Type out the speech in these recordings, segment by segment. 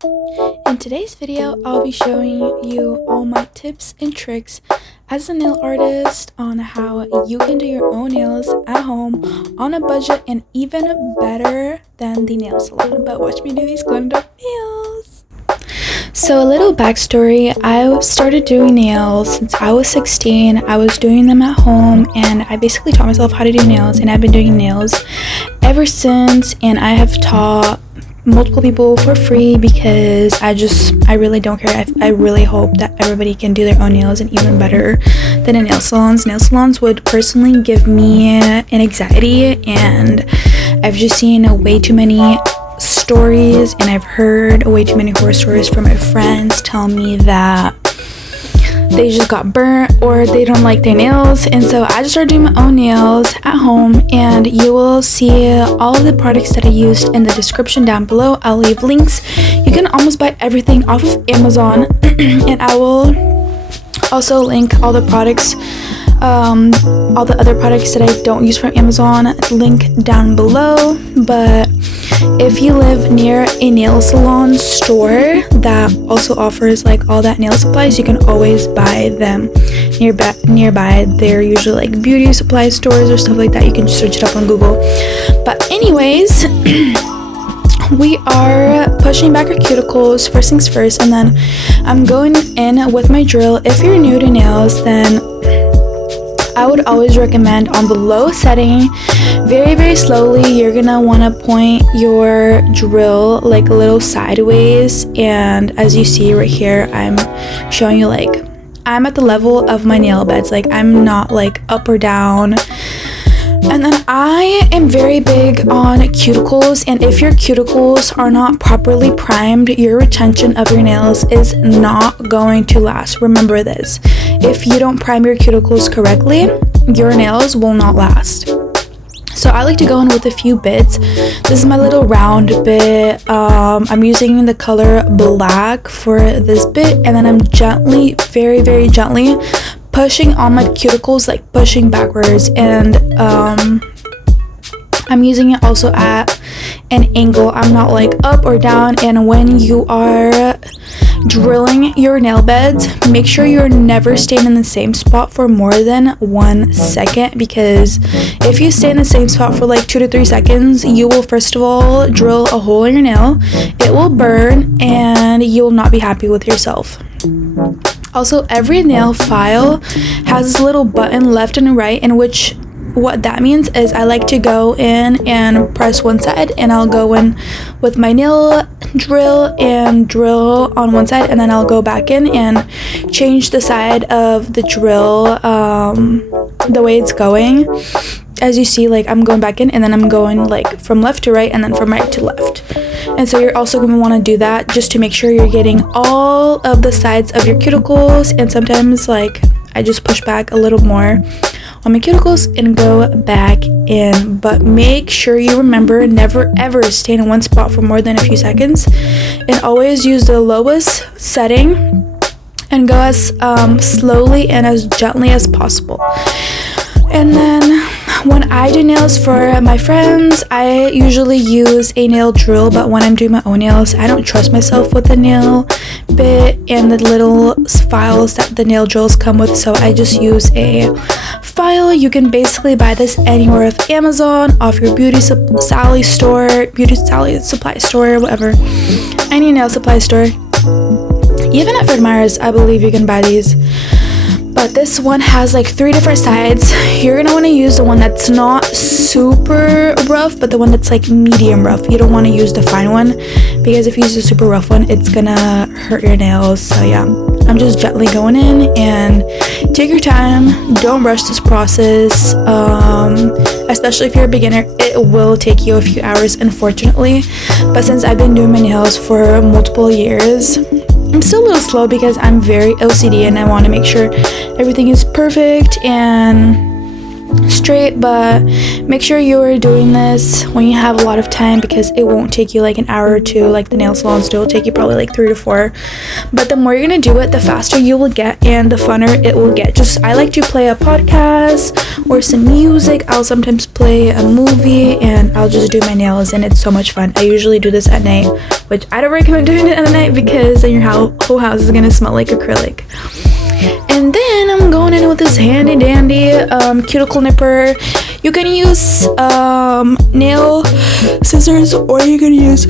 In today's video, I'll be showing you all my tips and tricks as a nail artist on how you can do your own nails at home on a budget and even better than the nail salon. But watch me do these glammed up nails. So a little backstory, I started doing nails since I was 16. I was doing them at home and I basically taught myself how to do nails, and I've been doing nails ever since, and I have taught multiple people for free because I really don't care. I really hope that everybody can do their own nails and even better than in nail salons. Nail salons would personally give me an anxiety, and I've just seen way too many stories and I've heard way too many horror stories from my friends telling me that they just got burnt or they don't like their nails. And so I just started doing my own nails at home, and you will see all of the products that I used in the description down below. I'll leave links. You can almost buy everything off of Amazon and I will also link all the products, all the other products that I don't use from Amazon, link down below. But if you live near a nail salon store that also offers like all that nail supplies, you can always buy them nearby. They're usually like beauty supply stores or stuff like that. You can search it up on Google. But anyways, we are pushing back our cuticles first things first, and then I'm going in with my drill. If you're new to nails, then I would always recommend on the low setting, very slowly. You're gonna want to point your drill like a little sideways, and as you see right here, I'm showing you like I'm at the level of my nail beds, like I'm not like up or down. And then I am very big on cuticles, and if your cuticles are not properly primed, your retention of your nails is not going to last. Remember this. If you don't prime your cuticles correctly, your nails will not last. So I like to go in with a few bits. This is my little round bit. I'm using the color black for this bit, and then I'm gently, very gently pushing on my cuticles, like pushing backwards, and I'm using it also at an angle. I'm not like up or down. And when you are drilling your nail beds, make sure you're never staying in the same spot for more than 1 second, because if you stay in the same spot for like 2 to 3 seconds, you will first of all drill a hole in your nail, it will burn, and you will not be happy with yourself. Also, every nail file has this little button left and right, in which what that means is I like to go in and press one side, and I'll go in with my nail drill and drill on one side, and then I'll go back in and change the side of the drill the way it's going. As you see, like I'm going back in, and then I'm going like from left to right and then from right to left. And so you're also going to want to do that just to make sure you're getting all of the sides of your cuticles. And sometimes like I just push back a little more on my cuticles and go back in. But make sure you remember, never ever stay in one spot for more than a few seconds, and always use the lowest setting and go as slowly and as gently as possible. And then when I do nails for my friends, I usually use a nail drill, but when I'm doing my own nails, I don't trust myself with the nail bit and the little files that the nail drills come with, so I just use a file. You can basically buy this anywhere with Amazon, off your beauty supply store, whatever, any nail supply store. Even at Fred Meyer's, I believe you can buy these. But this one has like 3 different sides. You're gonna want to use the one that's not super rough, but the one that's like medium rough. You don't want to use the fine one, because if you use the super rough one, it's gonna hurt your nails. So yeah, I'm just gently going in, and take your time. Don't rush this process, especially if you're a beginner. It will take you a few hours, unfortunately, but since I've been doing my nails for multiple years, I'm still a little slow because I'm very OCD and I want to make sure everything is perfect. And straight, but make sure you're doing this when you have a lot of time, because it won't take you like an hour or two like the nail salons do. It'll take you probably like 3 to 4, but the more you're gonna do it, the faster you will get and the funner it will get. Just, I like to play a podcast or some music. I'll sometimes play a movie and I'll just do my nails, and it's so much fun. I usually do this at night, which I don't recommend doing it at night because then your whole house is gonna smell like acrylic. And then I'm going in with this handy dandy cuticle nipper. You can use nail scissors, or you can use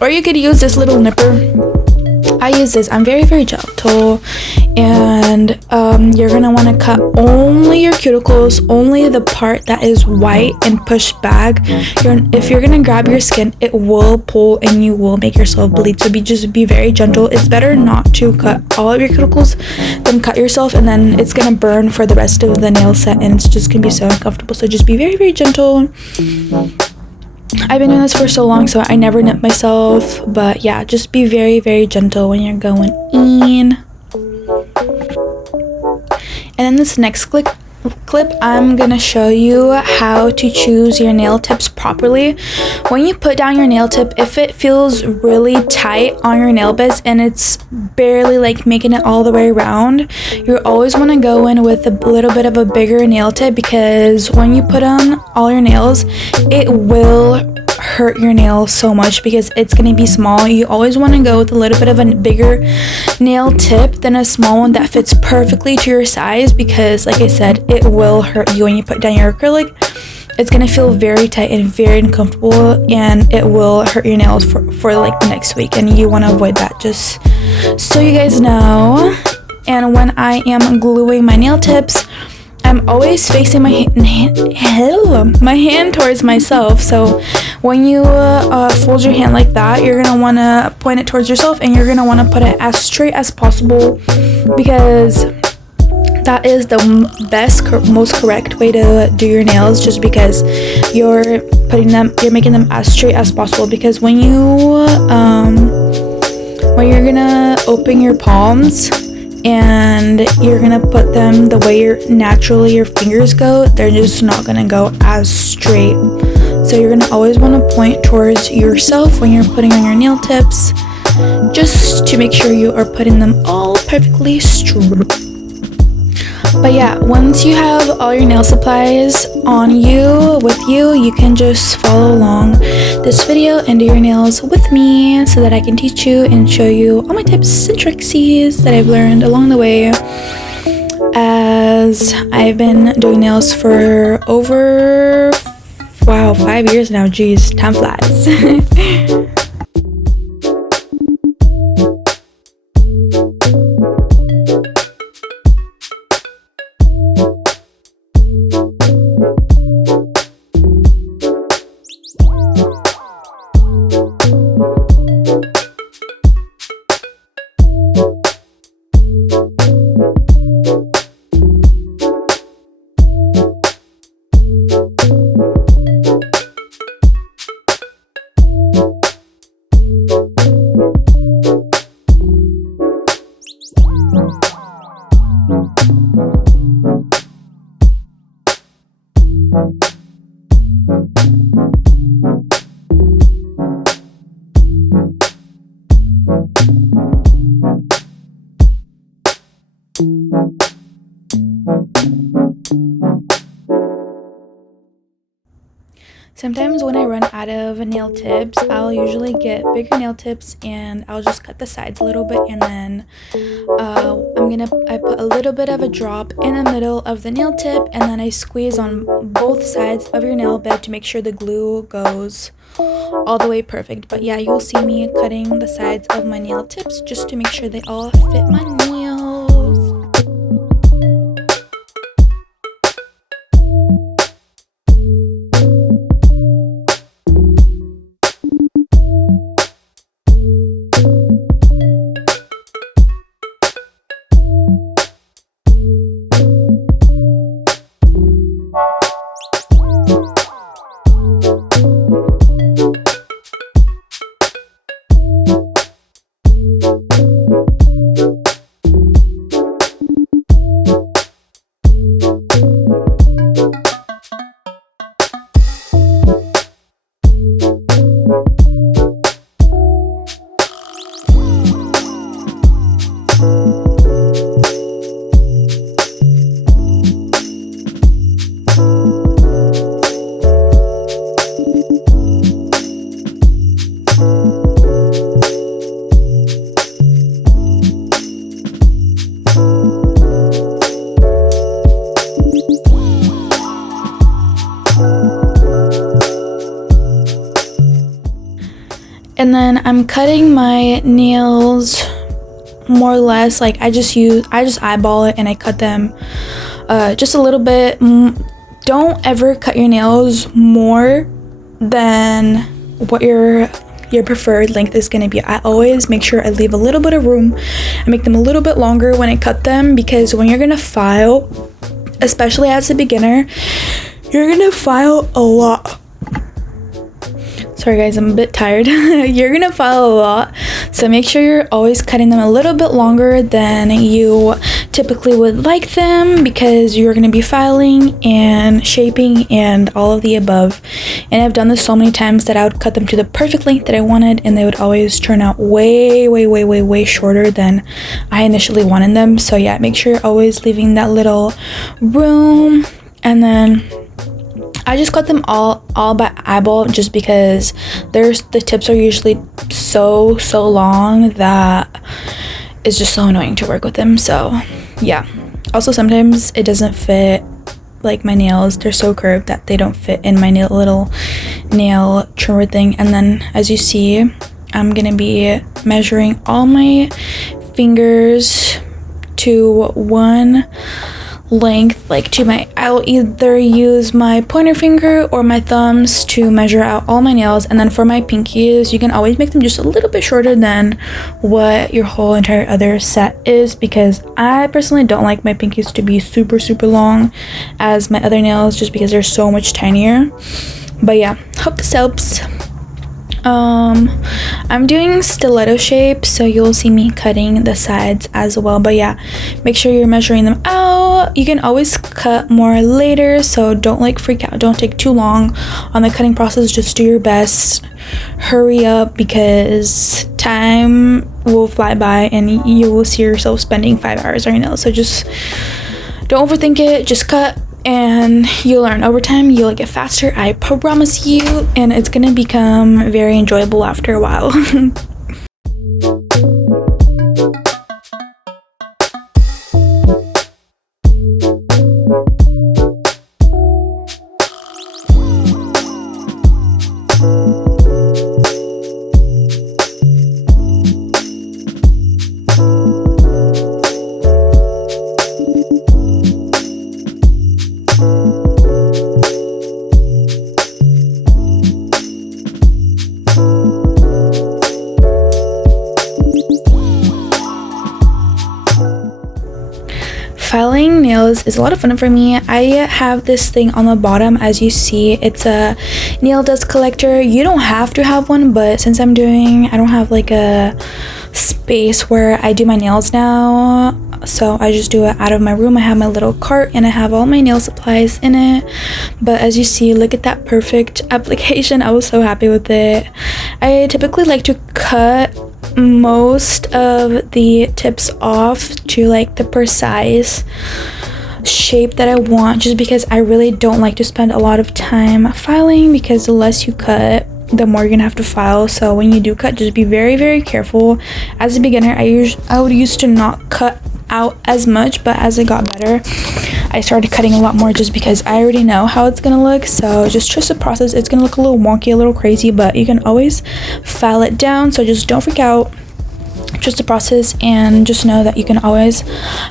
or you could use this little nipper. I use this. I'm very, very gentle, and you're gonna want to cut only your cuticles, only the part that is white, and push back. If you're gonna grab your skin, it will pull and you will make yourself bleed. So just be very gentle. It's better not to cut all of your cuticles than cut yourself, and then it's gonna burn for the rest of the nail set, and it's just gonna be so uncomfortable. So just be very, very gentle. I've been doing this for so long, so I never nip myself, but yeah, just be very, very gentle when you're going in. And then this next clip, I'm gonna show you how to choose your nail tips properly. When you put down your nail tip, if it feels really tight on your nail beds and it's barely like making it all the way around, you always want to go in with a little bit of a bigger nail tip, because when you put on all your nails, it will hurt your nail so much because it's going to be small. You always want to go with a little bit of a bigger nail tip than a small one that fits perfectly to your size, because like I said, it will hurt you when you put down your acrylic. It's going to feel very tight and very uncomfortable, and it will hurt your nails for like the next week, and you want to avoid that, just so you guys know. And when I am gluing my nail tips, I'm always facing my hand towards myself. So when you fold your hand like that, you're gonna want to point it towards yourself, and you're gonna want to put it as straight as possible, because that is the best, most correct way to do your nails, just because you're making them as straight as possible. Because when you're gonna open your palms and you're gonna put them the way your fingers go, they're just not gonna go as straight. So you're gonna always want to point towards yourself when you're putting on your nail tips, just to make sure you are putting them all perfectly straight. But yeah, once you have all your nail supplies with you, you can just follow along this video and do your nails with me, so that I can teach you and show you all my tips and tricksies that I've learned along the way, as I've been doing nails for over 5 years now. Jeez, time flies. Sometimes when I run out of nail tips, I'll usually get bigger nail tips, and I'll just cut the sides a little bit, and then I put a little bit of a drop in the middle of the nail tip, and then I squeeze on both sides of your nail bed to make sure the glue goes all the way perfect. But yeah, you'll see me cutting the sides of my nail tips just to make sure they all fit my nails. And then I'm cutting my nails more or less like I just eyeball it and I cut them just a little bit. Don't ever cut your nails more than what your preferred length is going to be. I always make sure I leave a little bit of room and make them a little bit longer when I cut them, because when you're going to file, especially as a beginner, you're going to file a lot. Sorry guys, I'm a bit tired. You're gonna file a lot, so make sure you're always cutting them a little bit longer than you typically would like them, because you're gonna be filing and shaping and all of the above. And I've done this so many times that I would cut them to the perfect length that I wanted, and they would always turn out way shorter than I initially wanted them. So yeah, make sure you're always leaving that little room. And then I just cut them all by eyeball, just because the tips are usually so long that it's just so annoying to work with them. So yeah, also sometimes it doesn't fit, like my nails, they're so curved that they don't fit in my little nail trimmer thing. And then as you see, I'm gonna be measuring all my fingers to one length, like I'll either use my pointer finger or my thumbs to measure out all my nails. And then for my pinkies, you can always make them just a little bit shorter than what your whole entire other set is, because I personally don't like my pinkies to be super long as my other nails, just because they're so much tinier. But yeah, hope this helps. I'm doing stiletto shape, so you'll see me cutting the sides as well. But yeah, make sure you're measuring them out. You can always cut more later, so don't like freak out, don't take too long on the cutting process. Just do your best, hurry up, because time will fly by and you will see yourself spending 5 hours on your nails. So just don't overthink it, just cut, and you'll learn over time. You'll get faster, I promise you, and it's gonna become very enjoyable after a while. Filing nails is a lot of fun for me. I have this thing on the bottom, as you see. It's a nail dust collector. You don't have to have one, but since I don't have like a space where I do my nails now, so I just do it out of my room. I have my little cart and I have all my nail supplies in it. But as you see, look at that perfect application. I was so happy with it. I typically like to cut most of the tips off to like the precise shape that I want, just because I really don't like to spend a lot of time filing, because the less you cut, the more you're gonna have to file. So when you do cut, just be very careful. As a beginner, I would used to not cut out as much, but as I got better, I started cutting a lot more, just because I already know how it's gonna look. So just trust the process. It's gonna look a little wonky, a little crazy, but you can always file it down. So just don't freak out, trust the process, and just know that you can always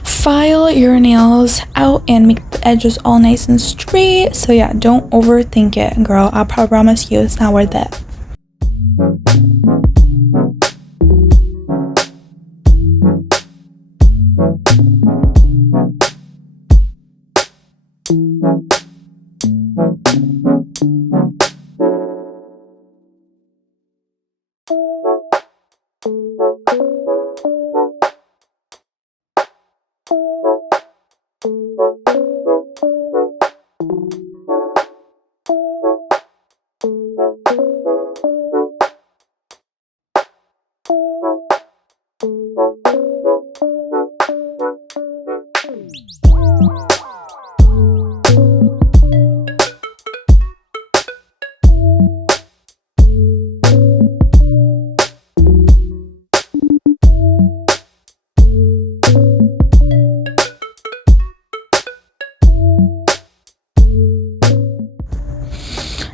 file your nails out and make the edges all nice and straight. So yeah, don't overthink it, girl. I promise you it's not worth it.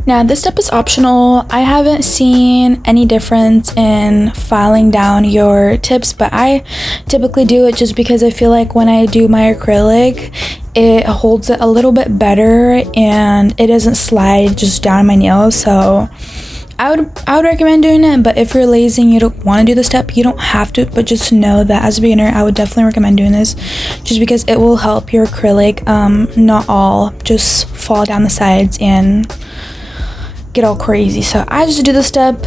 Now, this step is optional. I haven't seen any difference in filing down your tips, but I typically do it just because I feel like when I do my acrylic, it holds it a little bit better and it doesn't slide just down my nails. So I would recommend doing it, but if you're lazy and you don't want to do the step, you don't have to, but just know that as a beginner, I would definitely recommend doing this just because it will help your acrylic not all just fall down the sides and get all crazy. So I just do the step.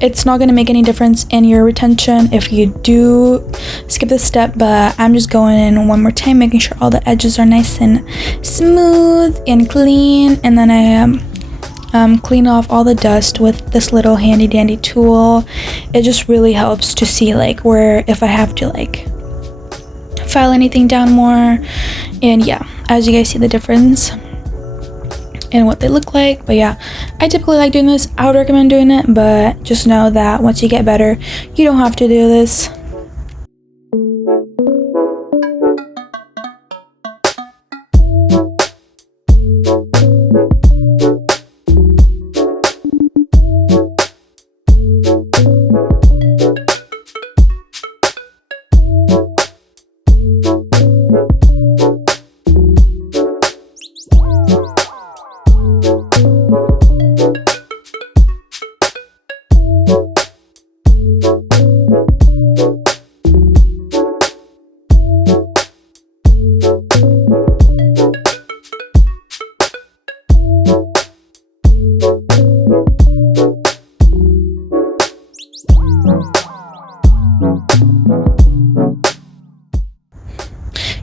It's not going to make any difference in your retention if you do skip this step, but I'm just going in one more time, making sure all the edges are nice and smooth and clean, and then I am clean off all the dust with this little handy dandy tool. It just really helps to see like where, if I have to like file anything down more. And yeah, as you guys see the difference in what they look like. But yeah, I typically like doing this. I would recommend doing it, but just know that once you get better, you don't have to do this.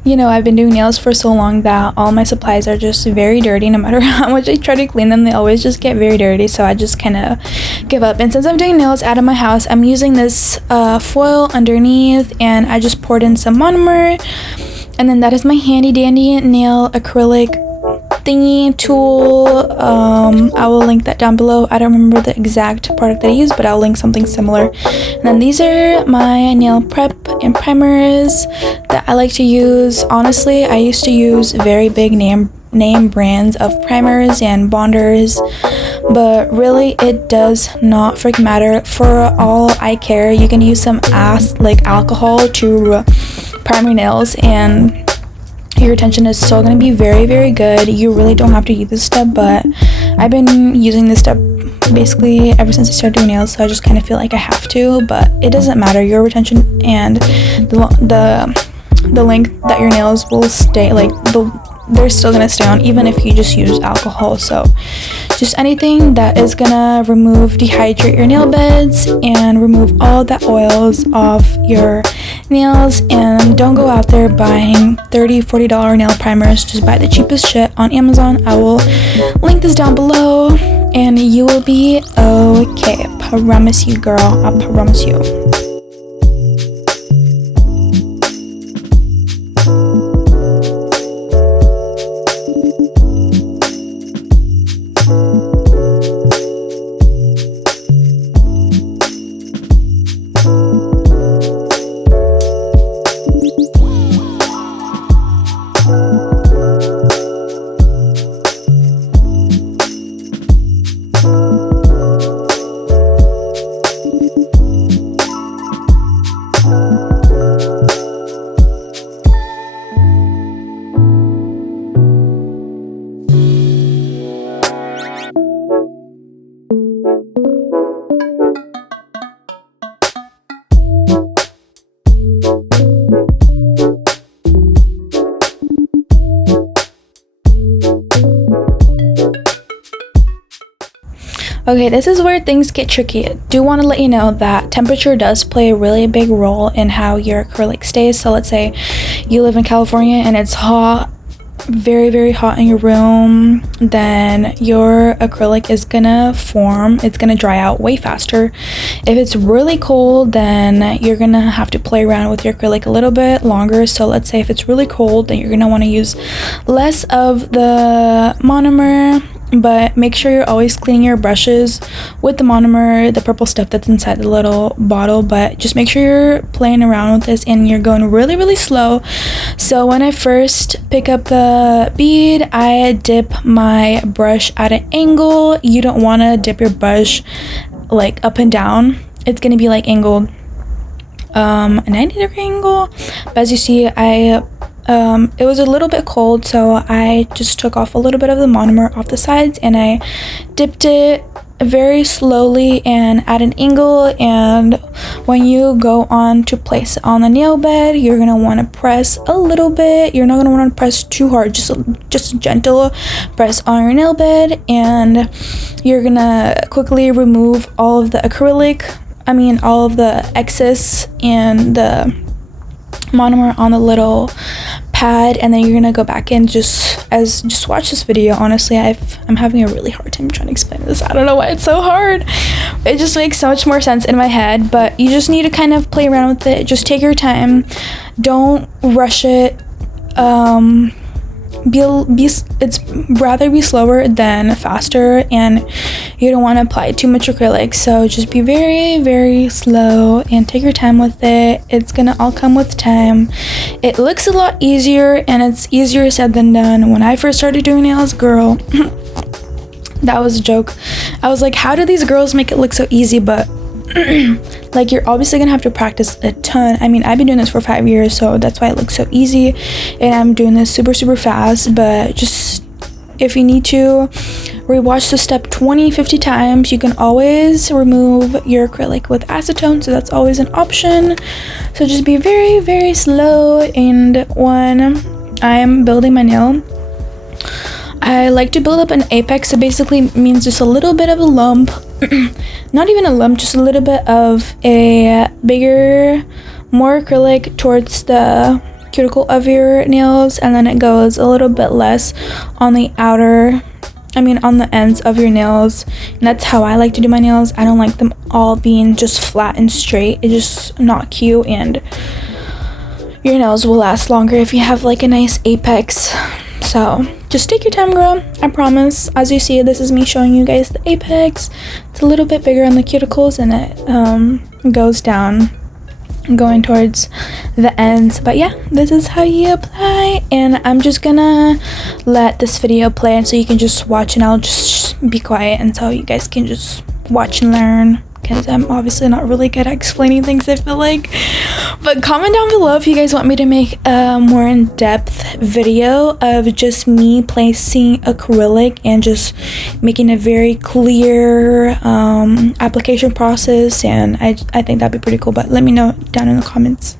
You know, I've been doing nails for so long that all my supplies are just very dirty. No matter how much I try to clean them, they always just get very dirty, so I just kind of give up. And since I'm doing nails out of my house, I'm using this foil underneath, and I just poured in some monomer, and then that is my handy dandy nail acrylic thingy tool. I will link that down below. I don't remember the exact product that I use, but I'll link something similar. And then these are my nail prep and primers that I like to use. Honestly, I used to use very big name brands of primers and bonders, but really it does not freaking matter. For all I care, you can use some alcohol to prime your nails and your retention is still going to be very, very good. You really don't have to use this step, but I've been using this step basically ever since I started doing nails, so I just kind of feel like I have to, but it doesn't matter. Your retention and the length that your nails will stay, they're still gonna stay on even if you just use alcohol. So just anything that is gonna dehydrate your nail beds and remove all the oils off your nails. And don't go out there buying $30-$40 nail primers. Just buy the cheapest shit on Amazon. I will link this down below and you will be okay. I promise you, girl. I promise you. Okay, this is where things get tricky. I do want to let you know that temperature does play a really big role in how your acrylic stays. So let's say you live in California and it's hot, very, very hot in your room, then your acrylic is gonna form, it's gonna dry out way faster. If it's really cold, then you're gonna have to play around with your acrylic a little bit longer. So let's say if it's really cold, then you're gonna want to use less of the monomer but make sure you're always cleaning your brushes with the monomer, the purple stuff that's inside the little bottle. But just make sure you're playing around with this and you're going really, really slow. So when I first pick up the bead, I dip my brush at an angle. You don't want to dip your brush like up and down. It's going to be like angled a 90-degree angle. But as you see, it was a little bit cold, so I just took off a little bit of the monomer off the sides and I dipped it very slowly and at an angle. And when you go on to place it on the nail bed, you're gonna want to press a little bit. You're not gonna want to press too hard, just a gentle press on your nail bed, and you're gonna quickly remove all of the all of the excess and the monomer on the little pad, and then you're gonna go back and just watch this video. Honestly, I'm having a really hard time trying to explain this. I don't know why it's so hard. It just makes so much more sense in my head, but you just need to kind of play around with it. Just take your time, don't rush it. It's rather be slower than faster, and you don't want to apply too much acrylic, so just be very, very slow and take your time with it. It's gonna all come with time. It looks a lot easier, and it's easier said than done. When I first started doing nails, girl, that was a joke. I was like, how do these girls make it look so easy? But like, you're obviously gonna have to practice a ton. I mean, I've been doing this for 5 years, so that's why it looks so easy, and I'm doing this super, super fast. But just, if you need to rewatch the step 20-50 times, you can always remove your acrylic with acetone, so that's always an option. So just be very, very slow. And when I'm building my nail, I like to build up an apex. It basically means just a little bit of a lump. Not even a lump, just a little bit of a bigger, more acrylic towards the cuticle of your nails, and then it goes a little bit less on the on the ends of your nails. And that's how I like to do my nails. I don't like them all being just flat and straight. It's just not cute, and your nails will last longer if you have like a nice apex. So just take your time, girl. I promise. As you see, this is me showing you guys the apex. It's a little bit bigger on the cuticles, and it goes down, going towards the ends. But yeah, this is how you apply. And I'm just gonna let this video play so you can just watch, and I'll just be quiet until you guys can just watch and learn, because I'm obviously not really good at explaining things, I feel like. But comment down below if you guys want me to make a more in-depth video of just me placing acrylic and just making a very clear application process, and I think that'd be pretty cool. But let me know down in the comments.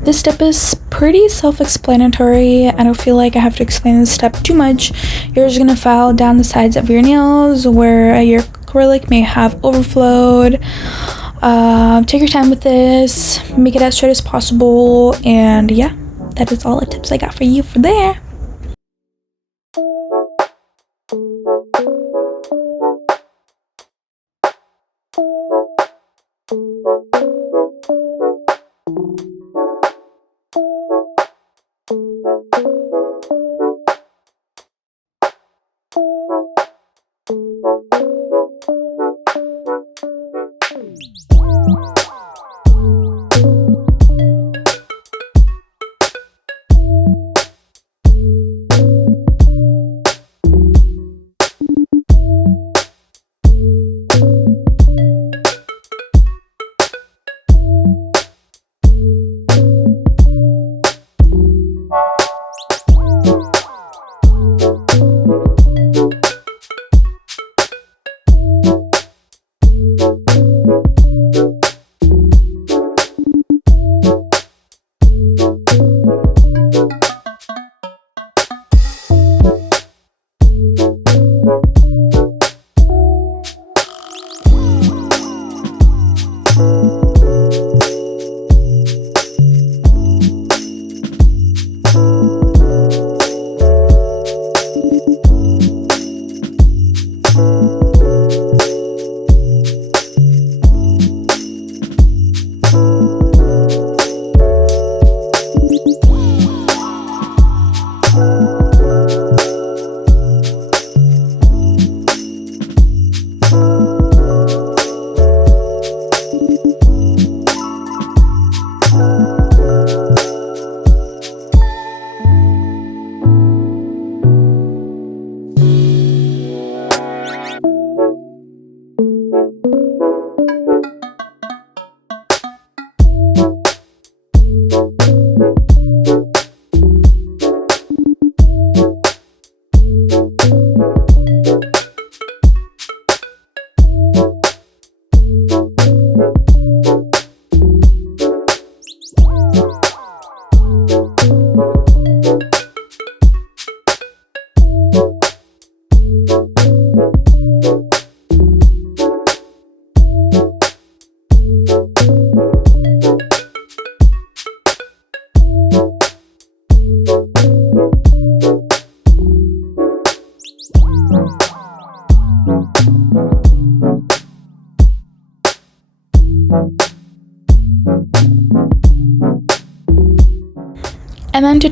This step is pretty self-explanatory. I don't feel like I have to explain this step too much. You're just gonna file down the sides of your nails where your acrylic may have overflowed. Take your time with this, make it as straight as possible, and yeah, that is all the tips I got for you for there.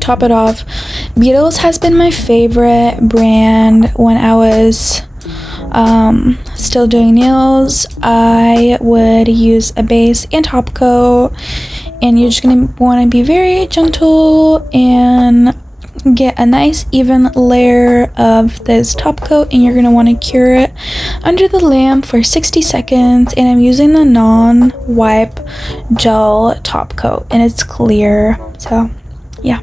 to top it off, Beetles has been my favorite brand when I was still doing nails. I would use a base and top coat, and you're just gonna want to be very gentle and get a nice even layer of this top coat, and you're going to want to cure it under the lamp for 60 seconds. And I'm using the non-wipe gel top coat, and it's clear, so yeah.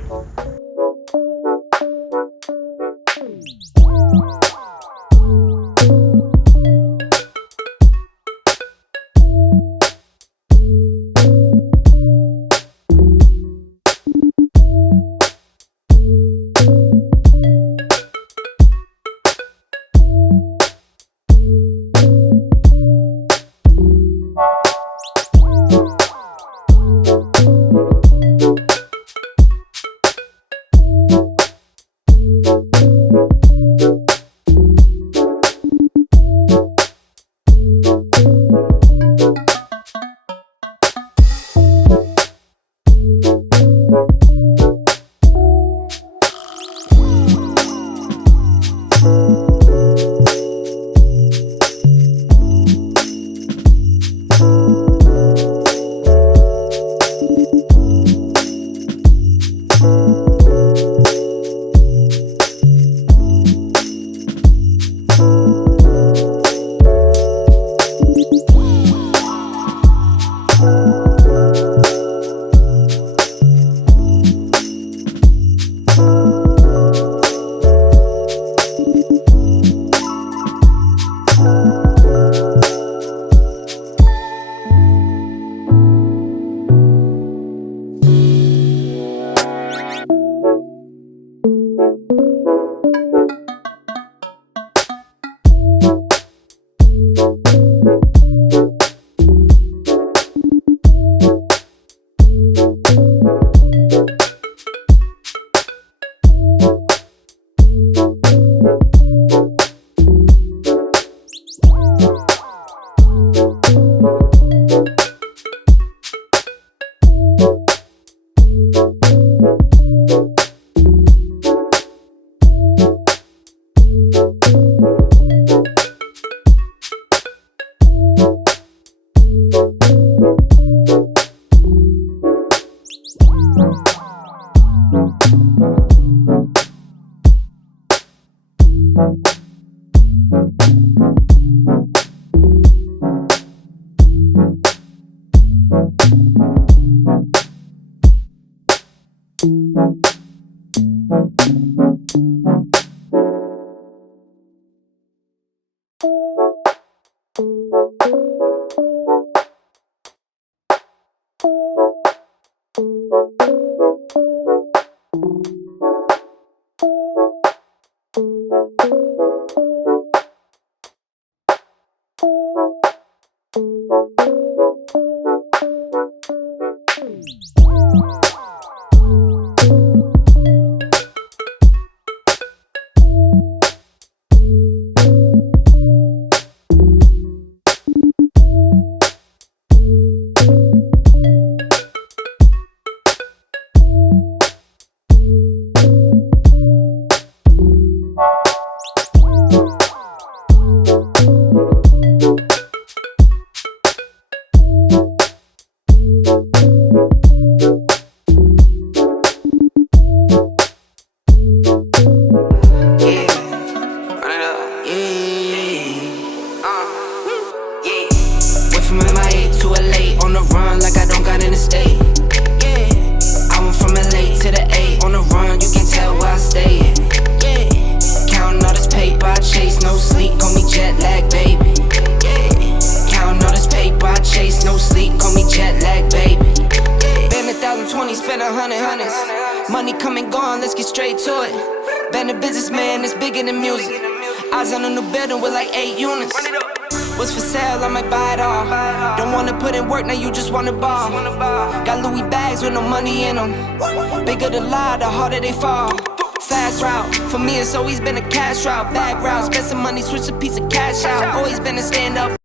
Money come and gone, let's get straight to it. Been a businessman, it's bigger than music. Eyes on a new building with like 8 units. What's for sale, I might buy it all. Don't wanna put in work, now you just wanna ball. Got Louis bags with no money in them. Bigger the lie, the harder they fall. Fast route, for me it's always been a cash route. Bag route, spend some money, switch a piece of cash out. Always been a stand up.